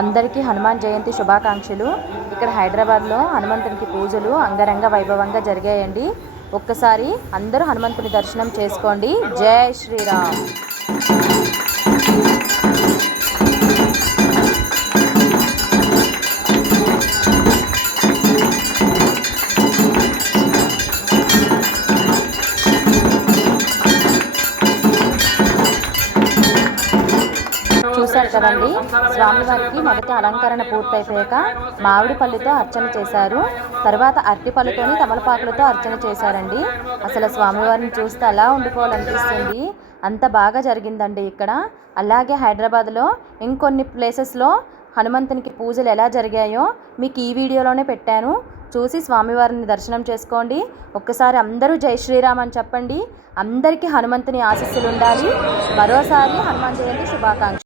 అందరికీ హనుమాన్ జయంతి శుభాకాంక్షలు. ఇక్కడ హైదరాబాద్లో హనుమంతునికి పూజలు అంగరంగ వైభవంగా జరిగాయండి. ఒక్కసారి అందరూ హనుమంతుని దర్శనం చేసుకోండి. జై శ్రీరామ్. చూశారు కదండి, స్వామివారికి మొదటి అలంకరణ పూర్తయిపోయాక మామిడి పళ్ళుతో అర్చన చేశారు. తర్వాత అరటి పళ్ళుతోని తమలపాకులతో అర్చన చేశారండి. అసలు స్వామివారిని చూస్తే అలా ఉండిపోవాలనిపిస్తుంది. అంత బాగా జరిగిందండి ఇక్కడ. అలాగే హైదరాబాద్లో ఇంకొన్ని ప్లేసెస్లో హనుమంతునికి పూజలు ఎలా జరిగాయో మీకు ఈ వీడియోలోనే పెట్టాను. చూసి స్వామివారిని దర్శనం చేసుకోండి. ఒక్కసారి అందరూ జై శ్రీరామ్ అని చెప్పండి. అందరికీ హనుమంతుని ఆశీస్సులు ఉండాలి. మరోసారి హనుమాన్ జయంతి శుభాకాంక్షలు.